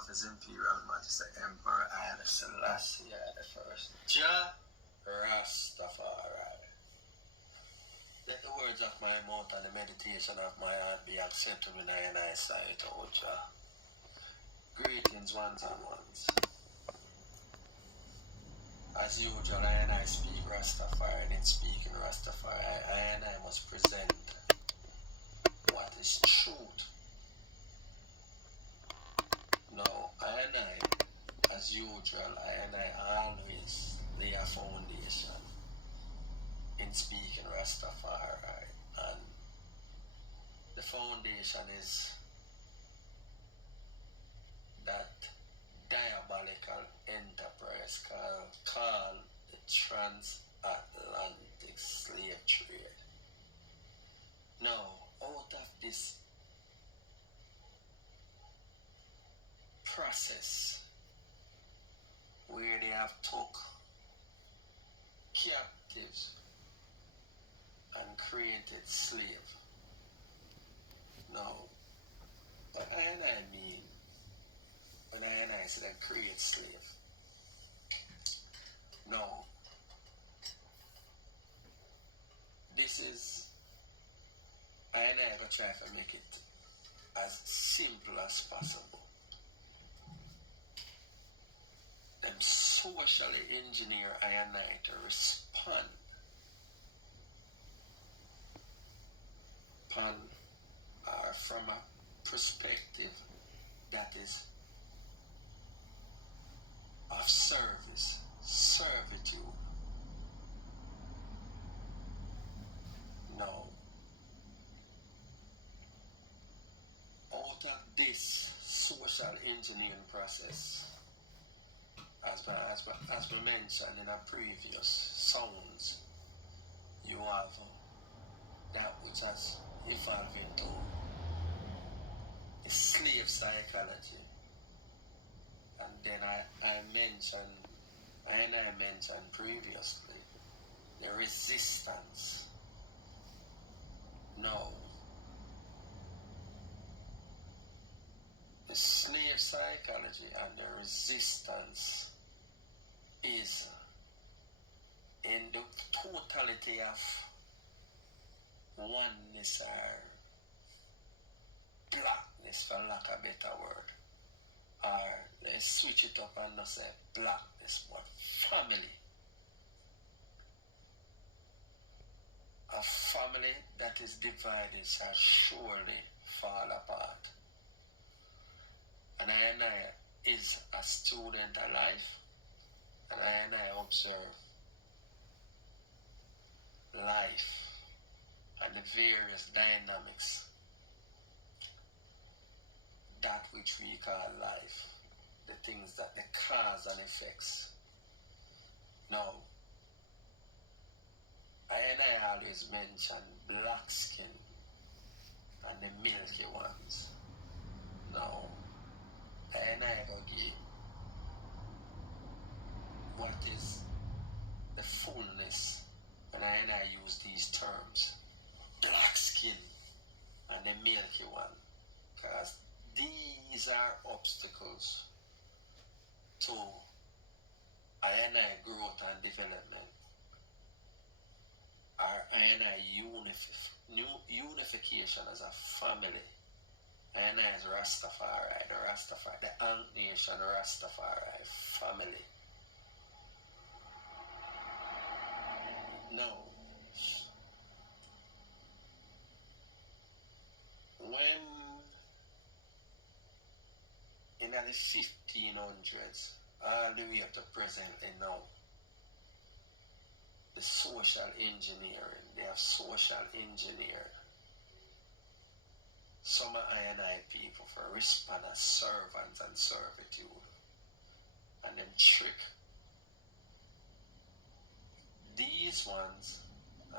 of His Imperial Majesty Emperor Haile Selassie the First, Jah Rastafari. Let the words of my mouth and the meditation of my heart be acceptable in thy sight, O Jah. Greetings, ones and ones. As usual, I speak Rastafari, and in speaking Rastafari, I must present what is truth. Now, as usual, I always lay a foundation in speaking Rastafari, and the foundation is that diabolical enterprise called the transatlantic slave trade. Now, out of this process where they have took captives and created slave. Now, what I mean when I say that create slave. No. This is I gonna try to make it as simple as possible. Them socially engineer to respond upon or from a perspective that is of service, servitude. No. Out of this social engineering process, as we mentioned in our previous sounds, you have that which has evolved into the slave psychology. And then I mentioned previously the resistance. No. The slave psychology and the resistance is in the totality of oneness or blackness, for lack of a better word. Or let's switch it up and not say blackness, but family. A family that is divided shall surely fall apart. And I is a student of life, and I observe life and the various dynamics, that which we call life, the things that the cause and effects. Now, I always mention black skin and the milky ones. Now, I go give what is the fullness when I use these terms. Black skin and the milky one. Because these are obstacles to growth and development. Our unification as a family. As Rastafari, the Ankh Nation Rastafari family. Now, when in the 1500s, all the way up to presently now, the social engineering, they have social engineered some of people for respond as servants and servitude, and them trick these ones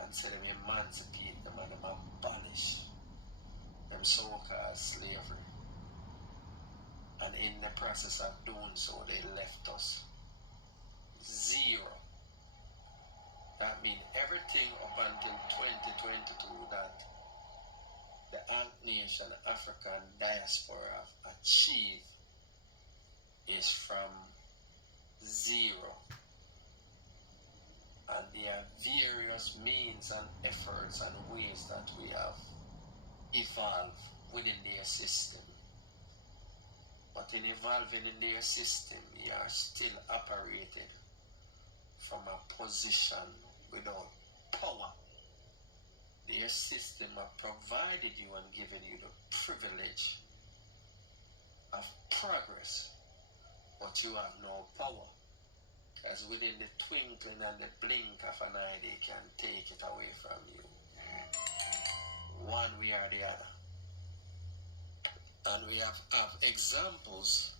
and say them emancipate them and them abolish them so-called slavery. And in the process of doing so, they left us zero. That means everything up until 2022 that the Ankh Nation African diaspora have achieved is from zero. And there are various means and efforts and ways that we have evolved within their system. But in evolving in their system, you are still operated from a position without power. Their system have provided you and given you the privilege of progress, but you have no power. Because within the twinkling and the blink of an eye, they can take it away from you, one way or the other. And we have examples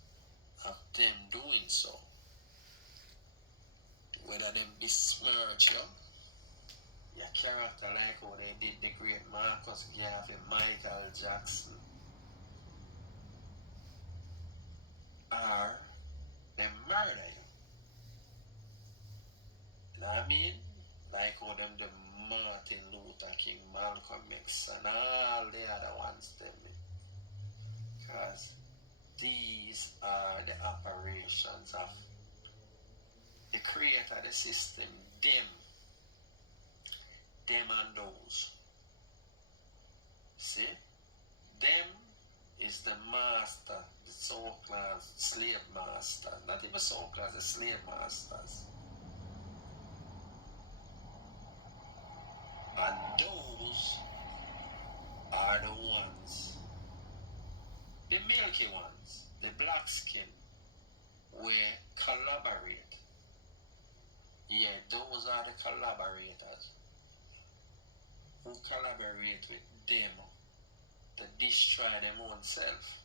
of them doing so. Whether them besmirch you, your character, like how they did the great Marcus Garvey, Michael Jackson, or they murder you. You know what I mean? Like how them the Martin Luther King, Malcolm X, and all the other ones them. Because these are the operations of the creator of the system, them and those. See? Them is the master, the so-called slave master. Not even so-called, the slave masters. And those are the ones, the milky ones, the black skin, where collaborate. Yeah, those are the collaborators who collaborate with them to destroy them own self.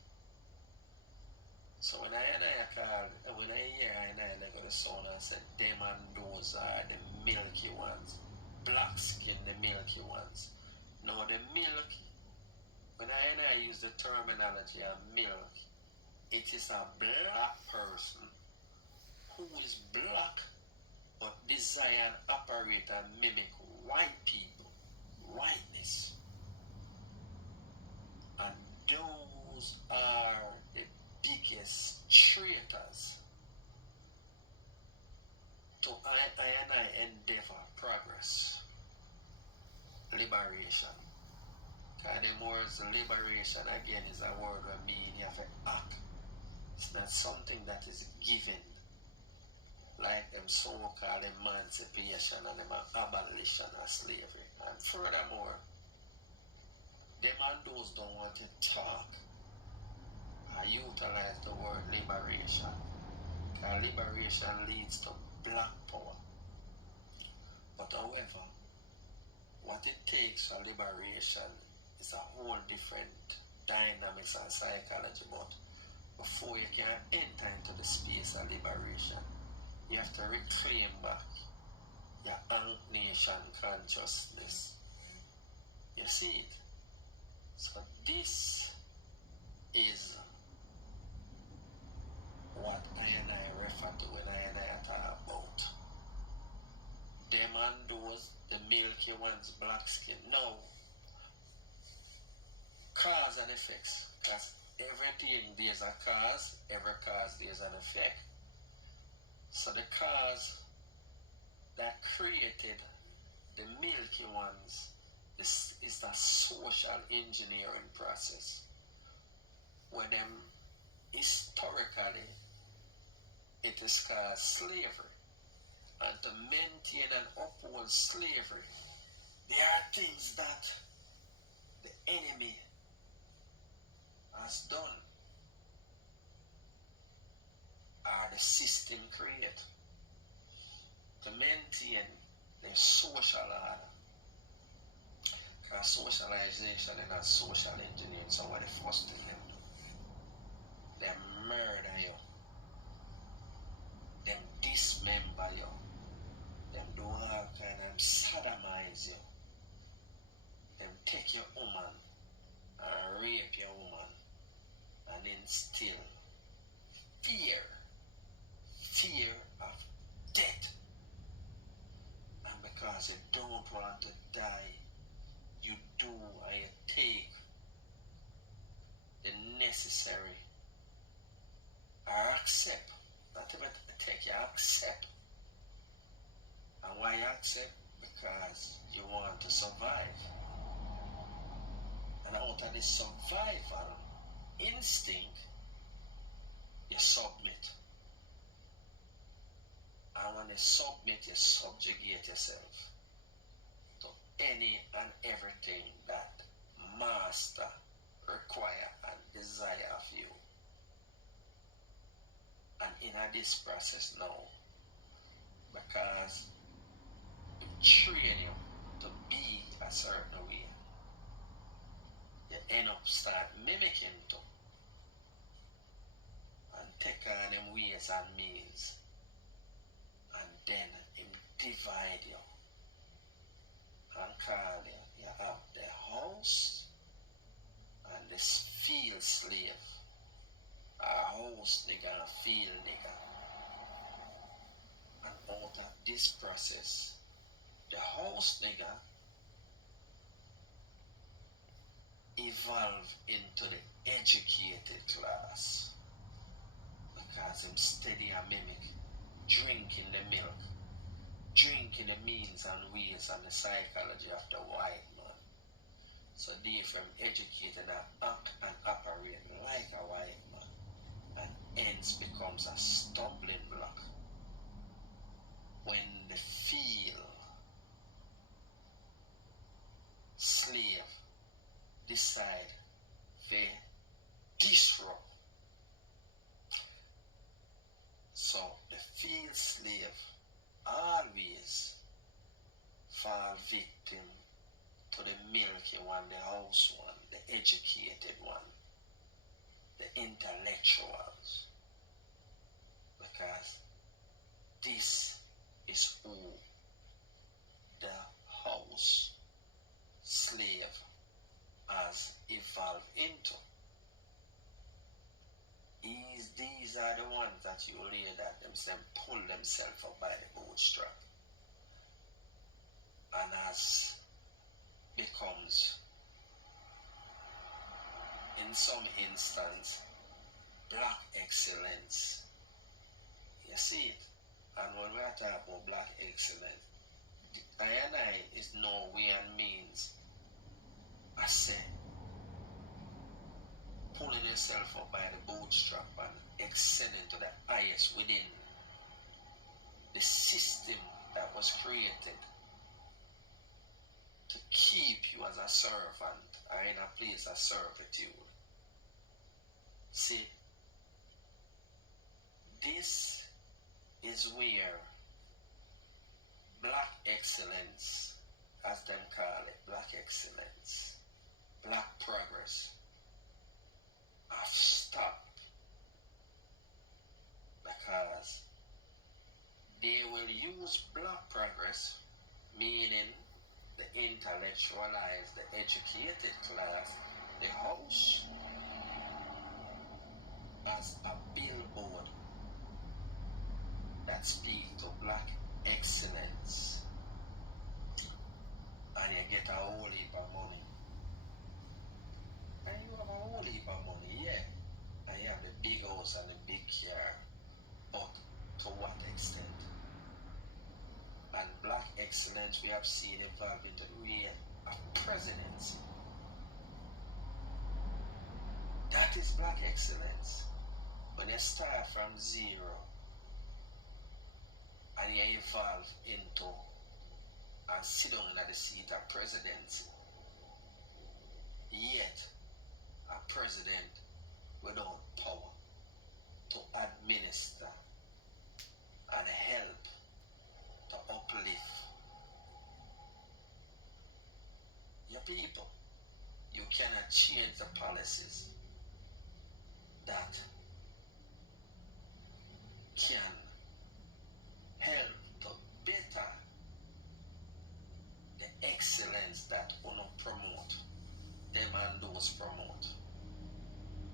So when I hear I go to sound and say them and those are the milky ones, black skin, the milky ones. Now the milk, when I use the terminology of milk, it is a black person who is black but desire and operate and mimic white people, whiteness. And those are the biggest traitors to I endeavor progress, liberation. Because the words liberation again is a word that means you have to act. It's not something that is given, like them so-called emancipation and them abolition of slavery. And furthermore, them and those don't want to talk or utilize the word liberation. Because liberation leads to black power. But however, what it takes for liberation is a whole different dynamics and psychology. But before you can enter into the space of liberation, you have to reclaim back your nation consciousness. You see it? So this is what I refer to when I talk about them and those, the milky ones, black skin. No, cause and effects. Because everything there's a cause, every cause there's an effect. So the cause that created the milky ones is the social engineering process, where them historically it is called slavery. And to maintain and uphold slavery, there are things that the enemy has done, or the system create to maintain the social order. Because socialization and not social engineering. So what the first thing them do? They murder you. Them dismember you. Them do all kind of sodomize you. Them take your woman and rape your woman and instill fear of death. And because you don't want to die, you do and you take the necessary or accept. Not even take, you accept. And why you accept? Because you want to survive. And out of this survival instinct, you submit. And when you submit, you subjugate yourself to any and everything that master require and desire of you. And in this process now, because it train you to be a certain way, you end up start mimicking to and take on them ways and means, and then him divide you and call you. You have the house and this field slave, a house nigga and field nigga. And out of this process, the house nigga evolve into the educated class because him steady a mimic, drinking the milk, drinking the means and ways and the psychology of the white man. So they from educated and act and operate like a white man, and hence becomes a stumbling block when the field slave decide to disrupt. So the field slave always fall victim to the milky one, the house one, the educated one, the intellectuals. Because this is who the house slave has evolved into. These are the ones that you hear that themselves pull themselves up by the bootstrap, and as becomes in some instance black excellence. You see it? And when we are talking about black excellence, I and I is no way and means I say pulling yourself up by the bootstrap and excelling to the highest within the system that was created to keep you as a servant or in a place of servitude. See, this is where black excellence, as them call it, black excellence, black progress, have stopped because they will use black progress, meaning the intellectualized, the educated class, the house, as a billboard that speaks to black excellence. And you get a whole heap of money. And you have a whole heap of money, yeah. And you have the big house and the big car. But to what extent? And black excellence we have seen evolve into the way of presidency. That is black excellence. When you start from zero and you evolve into and sit down at the seat of presidency, yet a president without power to administer and help to uplift your people. You cannot change the policies that can help to better the excellence that uno promote, them and those promote.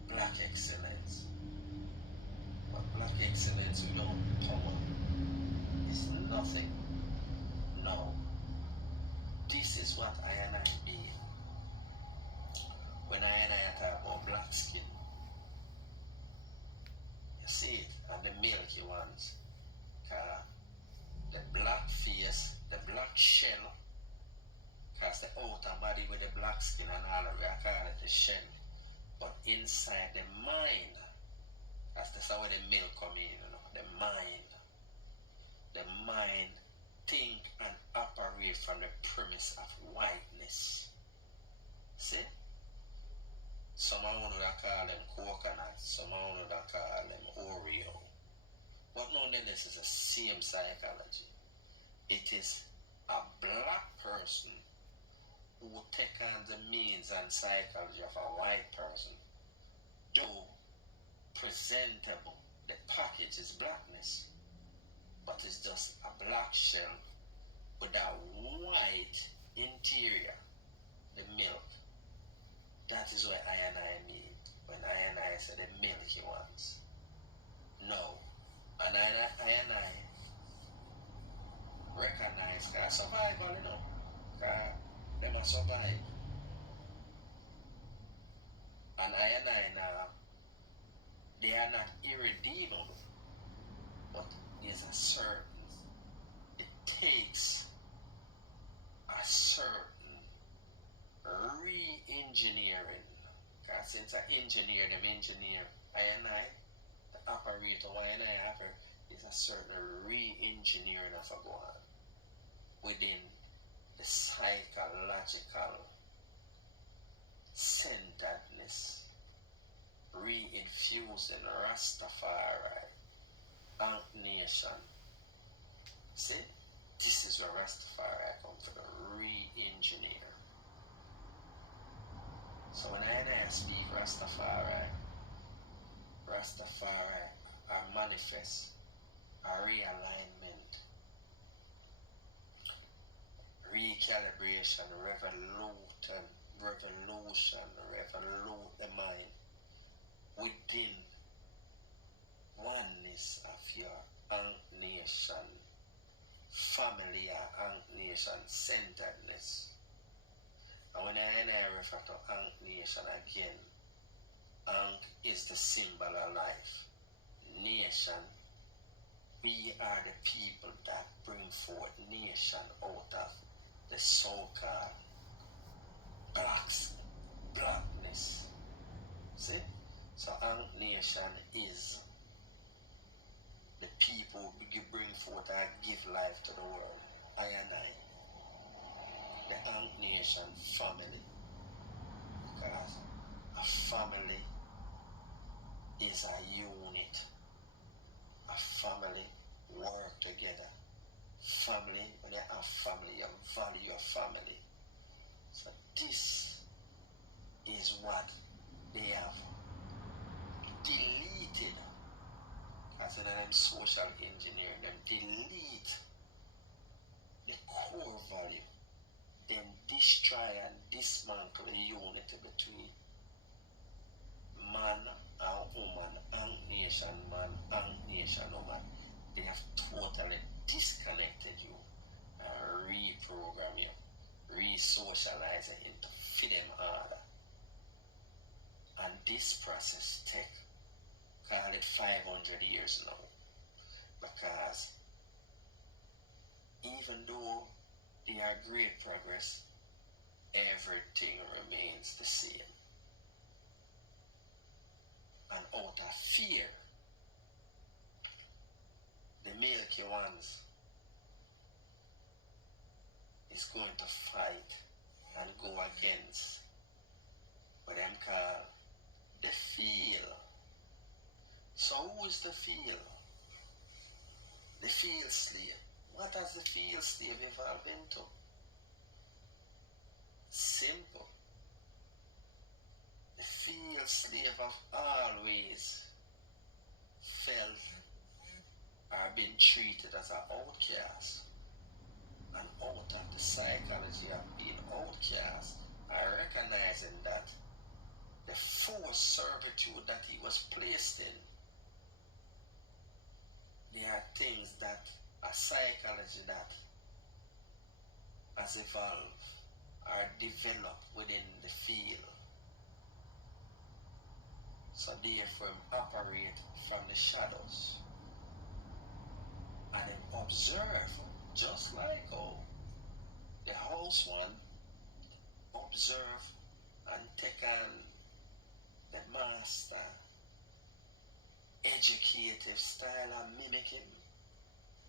Black excellence. But black excellence without power is nothing. No. This is what I and I be when I and I shell. But inside the mind, that's how the milk come in, you know, the mind. The mind think and operate from the premise of whiteness. See? Someone would call them coconut, someone would call them Oreo. But nonetheless, it's the same psychology. It is a black person who take on the means and psychology of a white person. Though presentable, the package is blackness, but it's just a black shell with a white interior, the milk. That is what I and I need when I and I say the milky ones. No, and I and I recognize that survival, you know, that them a survive. And I now, they are not irredeemable, but there's a certain, it takes a certain re-engineering. Because since I engineer them engineer, I, the operator, why and I have is a certain re-engineering of a go on within the psychological centeredness, re-infusing Rastafari, Ant Nation. See, this is where Rastafari come for the re-engineer. So when I speak Rastafari, I manifest a realignment, recalibration, revolution, revolute the mind within oneness of your Ant Nation family or Ant Nation centeredness. And when I refer to Ant Nation again, Ankh is the symbol of life. Nation, we are the people that bring forth nation out of the so-called blackness. See? So Ankh Nation is the people who bring forth and give life to the world. I and I. The Ankh Nation family. Because a family is a unit. A family work together. Family, when you have family, you value your family. So this is what they have deleted. As in them social engineering, them delete the core value. Then destroy and dismantle the unity between man and woman, Ant Nation man, Ant Nation woman. They have totally disconnected you and reprogram you, re-socialize it into fit them harder. And this process take, call it 500 years now. Because even though there are great progress, everything remains the same. And out of fear, the milky ones is going to fight and go against what them call the field. So who is the field? The field slave. What has the field slave evolved into? Simple. The field slave have always felt or been treated as an outcast. And out of the psychology of being outcast, are recognizing that the forced servitude that he was placed in, there are things that a psychology that has evolved or developed within the field. So therefore operate from the shadows and then observe, just like how the house one observe and take on the master educative style and mimic him.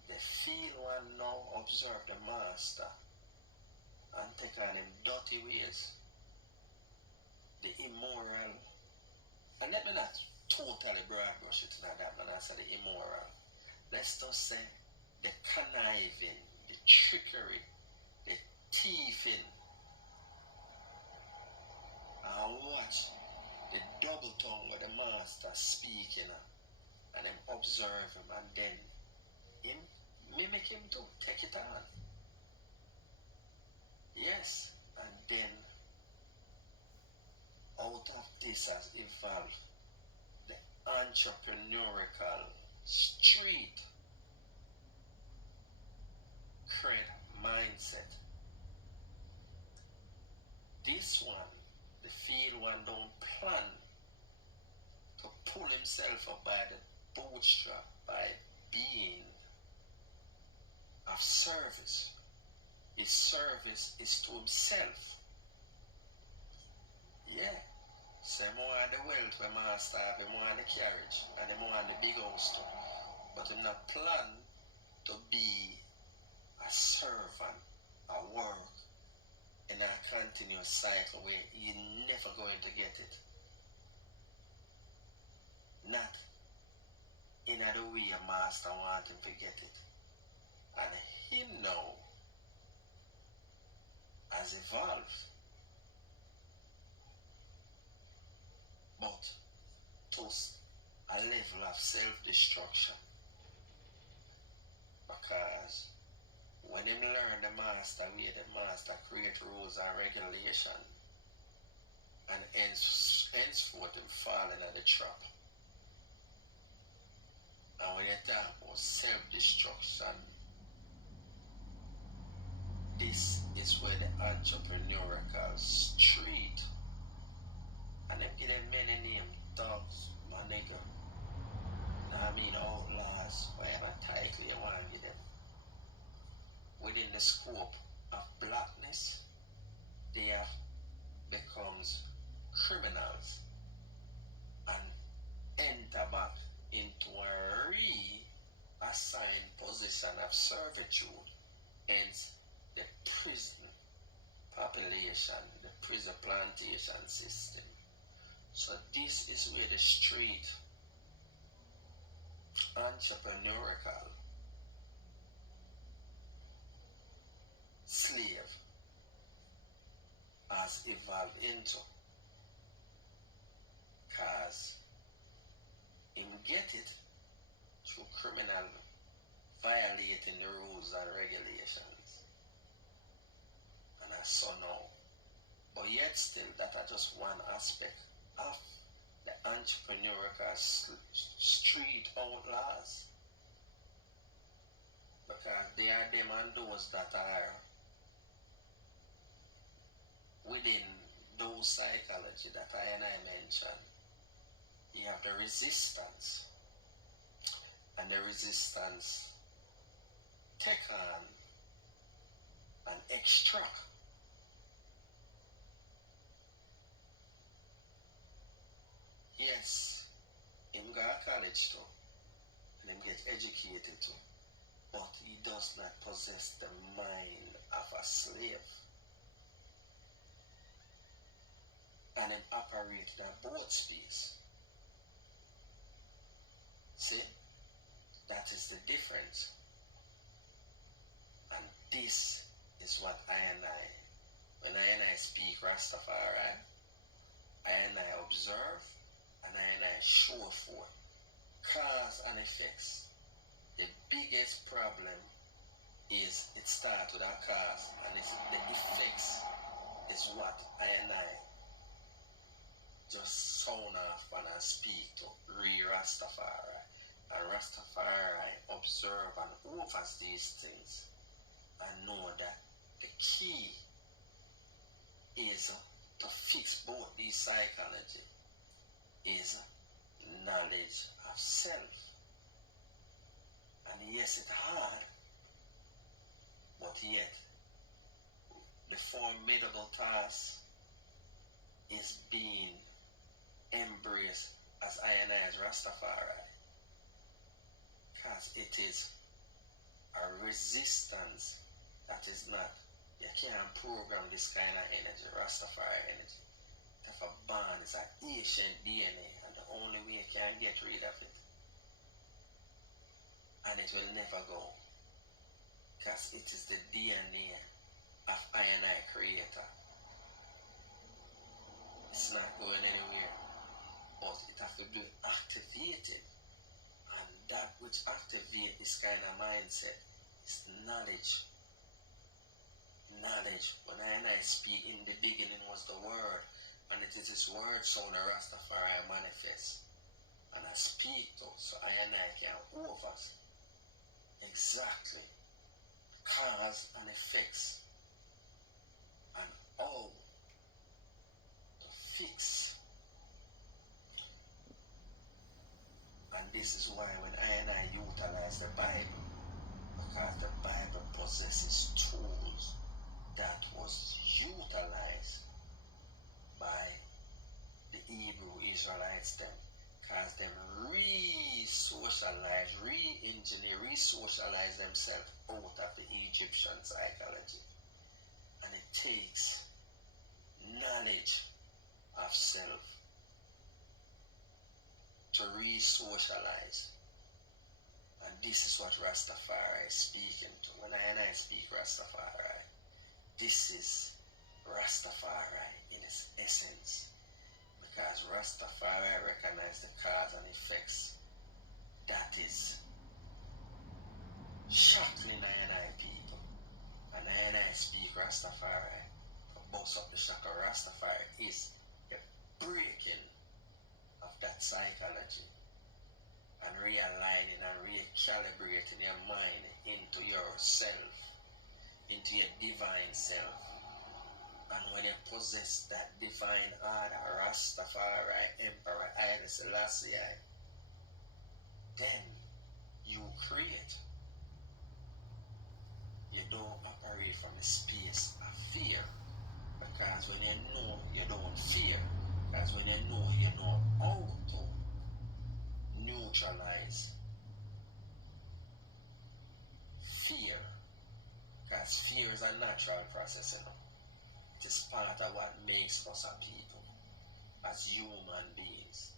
They feel one now observe the master and take on him dirty ways, the immoral. And let me not totally broad brush it like that, but I say the immoral. Let's just say the conniving, the trickery, the thieving, and watch the double tongue with the master speaking and him observe him and then him mimic him to take it on. Yes, and then out of this has evolved the entrepreneurial street cred mindset. This one, the field one don't plan to pull himself up by the bootstrap by being of service. His service is to himself. Yeah. Say more on the wealth where master have, more on the carriage, and more on the big house too. But him not plan to be a servant, a work in a continuous cycle where you're never going to get it. Not in the way a master want him to get it. And him now has evolved. But to a level of self-destruction. Because when him learn the master way, the master create rules and regulation, and henceforth him fall into the trap. And when you talk about self-destruction, this is where the entrepreneurial street, and them give them many names, dogs, my nigga, I mean outlaws, whatever title you want to give them. Within the scope of blackness, they have becomes criminals and enter back into a reassigned position of servitude. Hence, the prison population, the prison plantation system. So this is where the street entrepreneurial slave has evolved into. Cause him get it through criminal violating the rules and regulations. And I saw now. But yet still that are just one aspect of the entrepreneurial street outlaws. Because they are them and those that are within those psychology that I mentioned. You have the resistance, and the resistance take on and extract yes, him go to college too, and him get educated too, but he does not possess the mind of a slave. And him operate in a both space. See? That is the difference. And this is what when I speak Rastafari, I observe, and I show forth cause and effects. The biggest problem is it starts with a cause, and the effects is what I just sound off and I speak to Rastafari. And Rastafari observe and offers these things and know that the key is to fix both these psychology is knowledge of self. And yes, it's hard, but yet the formidable task is being embraced as I and I as Rastafari, because it is a resistance that is not, you can't program this kind of energy, Rastafari energy. If a bond is an ancient DNA, and the only way you can get rid of it, and it will never go, because it is the DNA of I and I creator. It's not going anywhere, but it has to be activated, and that which activates this kind of mindset is knowledge. Knowledge. When I and I speak, in the beginning was the word, and it is this word so the Rastafari manifest, and I speak to, so I and I can over exactly cause and effects, and how to fix. And this is why when I and I utilize the Bible, because the Bible possesses tools that was utilized by the Hebrew Israelites them, because them re-socialize, re-engineer, re-socialize themselves out of the Egyptian psychology. And it takes knowledge of self to re-socialize. And this is what Rastafari is speaking to. When I and I speak Rastafari, this is Rastafari in its essence. Because Rastafari recognizes the cause and effects that is shackling I and I people. And I and I speak Rastafari. To bust up the shackle, Rastafari is the breaking of that psychology and realigning and recalibrating your mind into yourself, into your divine self. And when you possess that divine order, Rastafari, Emperor Haile Selassie, then you create. You don't operate from a space of fear. Because when you know, you don't fear. Because when you know how to neutralize fear. Because fear is a natural process, you know. It is part of what makes us a people as human beings.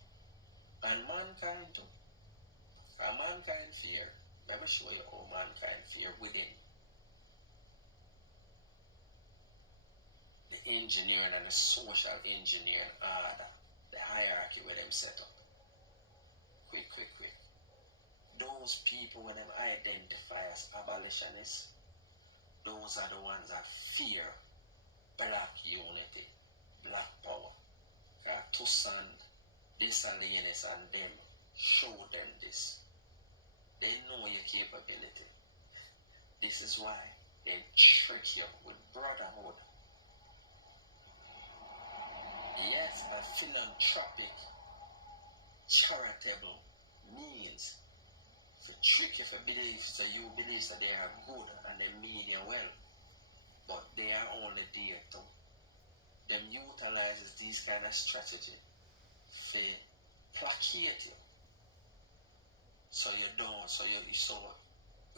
And mankind too. And mankind fear. Let me show you how mankind fear within the engineering and the social engineering order, the hierarchy where them set up. Quick. Those people when them identify as abolitionists, those are the ones that fear black unity, black power. Toussaint, Dessalines and them show them this. They know your capability. This is why they trick you with brotherhood. Yes, a philanthropic, charitable means to trick you for belief, so you believe that they are good and they mean you well. But they are only there to them utilizes these kind of strategy for placate you. So you don't, so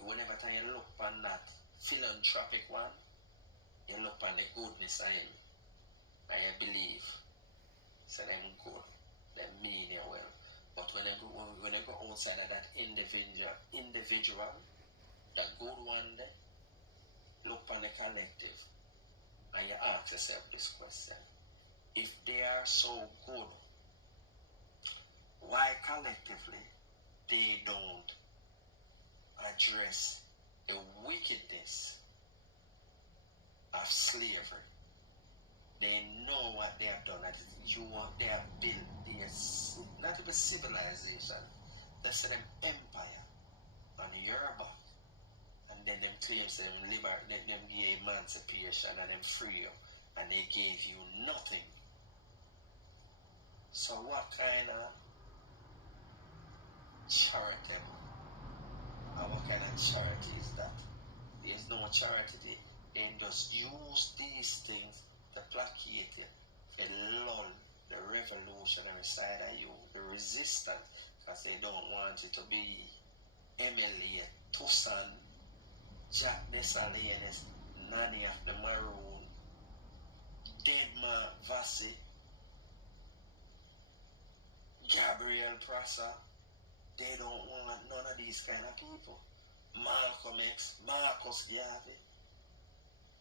whenever time you look on that philanthropic one, you look on the goodness of him and you believe. So them good, them mean you well. But when you go outside of that individual, the good one there, look on the collective and you ask yourself this question. If they are so good, why collectively they don't address the wickedness of slavery? They know what they have done. They have built this, not even civilization. They say them empire on your back. And then them claims them them gave emancipation and them free you. And they gave you nothing. So what kind of charitable and what kind of charity is that? There's no charity. They just use these things to placate you it lull the revolutionary side of you, the resistance, because they don't want it to be Emily, Tucson, Jack Dessalines, Nanny of the Maroon, Deadma Vassi, Gabriel Prasa. They don't want none of these kind of people. Malcolm X, Marcus Garvey.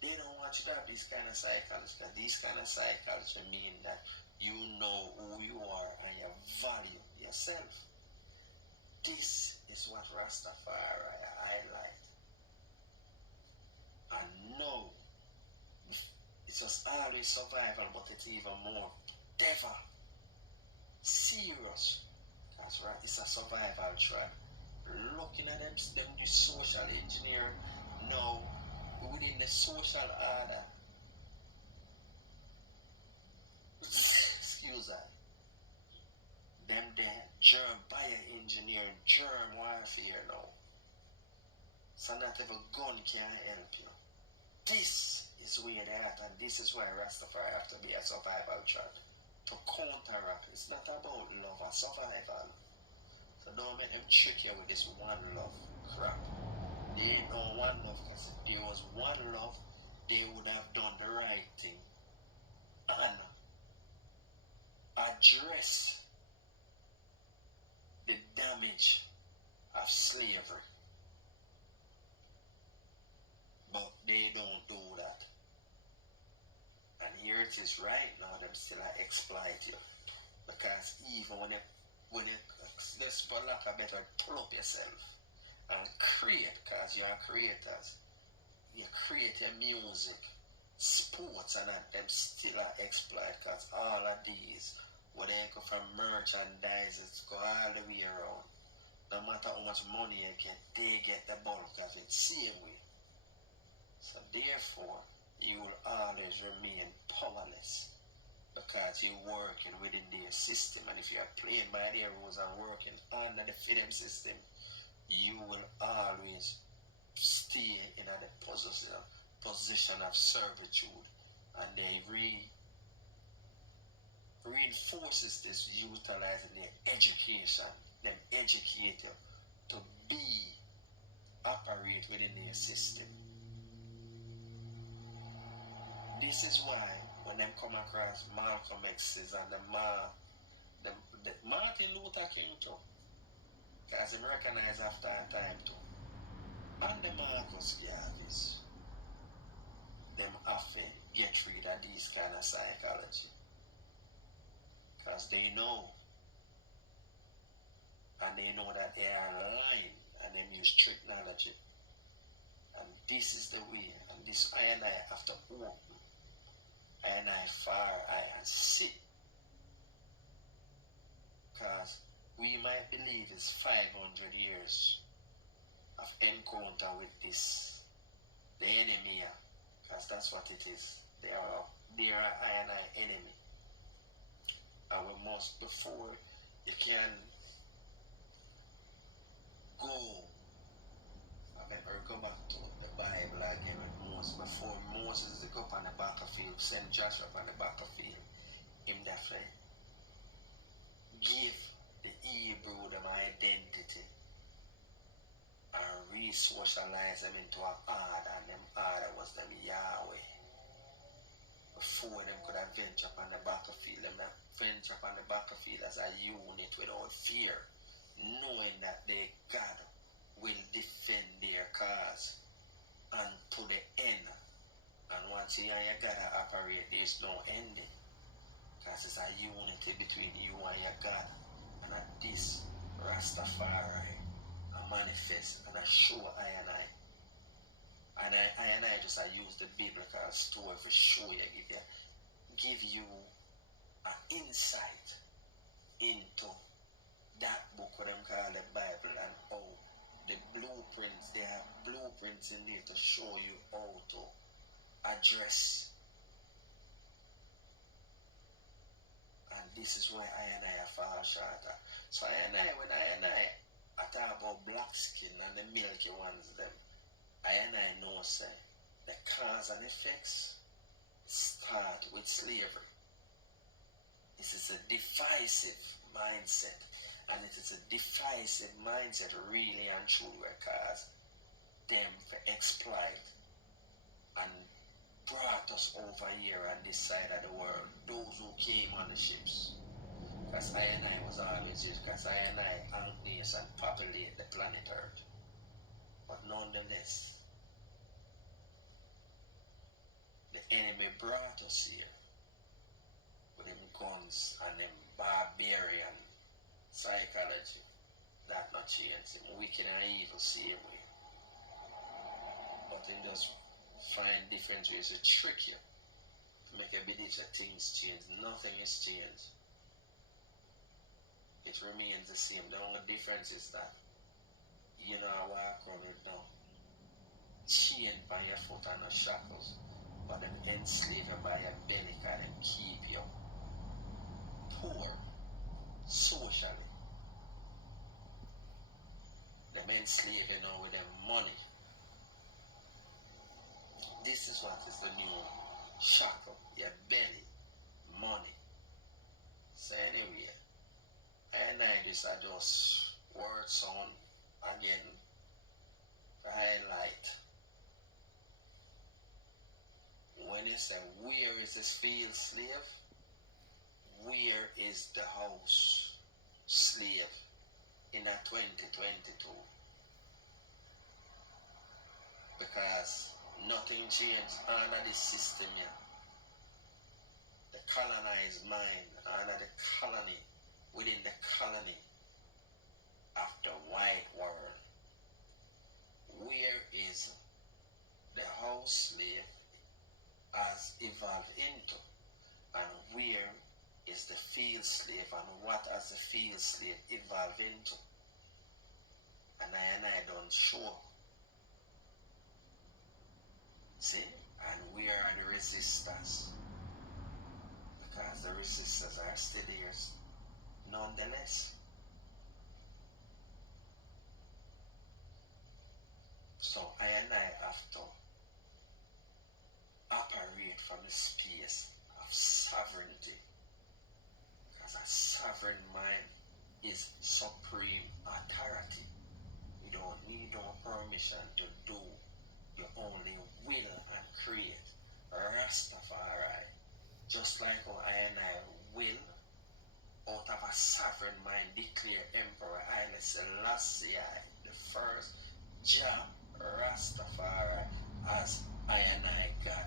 They don't want you to have these kind of psychology, because these kind of psychology mean that you know who you are and you value yourself. This is what Rastafari highlight. And no, it's just always survival, but it's even more devil serious. That's right, it's a survival track. Looking at them the social engineer now within the social order. Excuse that. Them there germ bioengineering, germ warfare now. So not every gun can help you. This is where they at, and this is why Rastafari have to be a survival track. To counteract, it's not about love or survival. So don't make them trick you with this one love crap. There ain't no one love, because if there was one love, they would have done the right thing and address the damage of slavery. But they don't do that. And here it is right now, them still exploit you. Because even when you let's for lack of better, pull up yourself and create, because you are creators. You create your music, sports, and them still exploit, because all of these, where they go from merchandise, it's go all the way around. No matter how much money you get, they get the bulk of it, same way. So therefore, you will always remain powerless, because you're working within their system. And if you are playing by their rules and working under the freedom system, you will always stay in the position of servitude. And they reinforces this, utilizing their education, them educate you to be operate within their system. This is why when them come across Malcolm X's and the Martin Luther King too, because him recognize after a time too, and the Marcus Garveys, them have to get rid of these kind of psychology, because they know, and they know that they are lying, and them use technology. And this is the way, and this I and I have to open, and I far I and sit, because we might believe it's 500 years of encounter with this, the enemy, because that's what it is. They are I and I enemy. And we must, before you can go, I remember go back to the Bible again with Moses. Before Moses go up on the battlefield, send Joshua on the battlefield, him definitely give the Hebrew them identity and re-socialize them into an order, and them order was them Yahweh. Before them could have ventured upon the battlefield, them that venture upon the battlefield as a unit without fear, knowing that their God will defend their cause and to the end. And once you and your God operate, there's no ending, because it's a unity between you and your God. And at this, Rastafari I manifest and I show I and I. And I just use the biblical story for show you, give you an insight into that book what them call the Bible, and how the blueprints, they have blueprints in there to show you how to address. And this is why I and I fall short. So when I talk about black skin and the milky ones, them, I know say the cause and effects start with slavery. This is a divisive mindset. And it is a divisive mindset really and truly because them for exploit and brought us over here on this side of the world, those who came on the ships. Because I and I was always used, because I and I anchors and populate the planet Earth. But nonetheless, the enemy brought us here with them guns and them barbarian psychology. That not change him. Wicked and evil same way. But him just find different ways to trick you. To make you believe that things change. Nothing is changed. It remains the same. The only difference is that you know I walk around with no chain by your foot and no shackles. But them enslave you by your belly because them keep you poor socially. Them enslave you now with them money. This is what is the new shackle, your belly, money. So anyway, and I just adjust word sound again to highlight. When you say where is this field slave? Where is the house slave in a 2022? Because nothing changed under this system here. The colonized mind under the colony, within the colony of the white world. Where is the house slave has evolved into? And where is the field slave and what has the field slave evolved into? And I don't show. See? And where are the resistors? Because the resistors are still here nonetheless. So I have to operate from the space of sovereignty. Because a sovereign mind is supreme authority. You don't need no permission to do. You only will and create. Rastafari. Just like how I will, out of a sovereign mind, declare Emperor Haile Selassie the first Jah Rastafari as I God.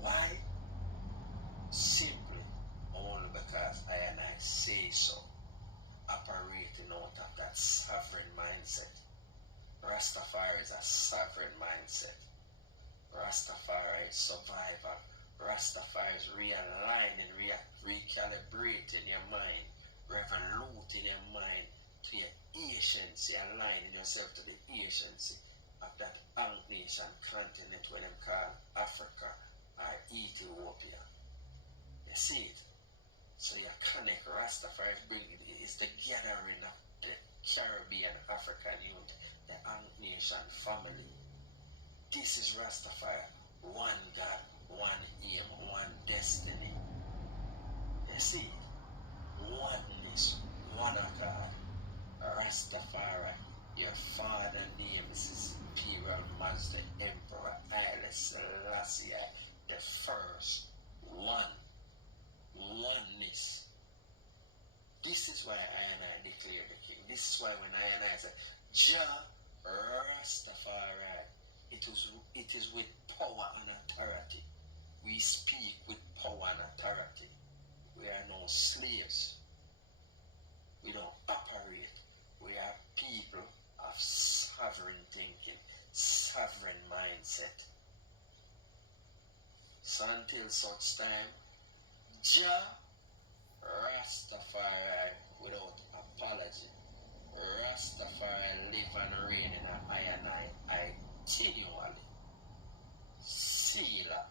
Why? Simply only because I say so. Operating out of that sovereign mindset. Rastafari is a sovereign mindset. Rastafari is survival. Rastafari is realigning, recalibrating your mind, revoluting your mind to your anciency, aligning yourself to the anciency of that nation continent when them call Africa or Ethiopia. You see it? So you connect Rastafari is the gathering of the Caribbean African youth, the nation family. This is Rastafari. One God, one aim, one destiny. You see, oneness, one accord. Rastafari, your father name is Imperial Master Emperor Haile Selassie the first. One. Oneness. This is why I declare the king. This is why when I say, Jah Rastafari, it is with power and authority. We speak with power and authority. We are no slaves. We don't operate. We are people of sovereign thinking, sovereign mindset. So until such time, Jah Rastafari without apology. Rastafari live and reign in I continually. Sealer.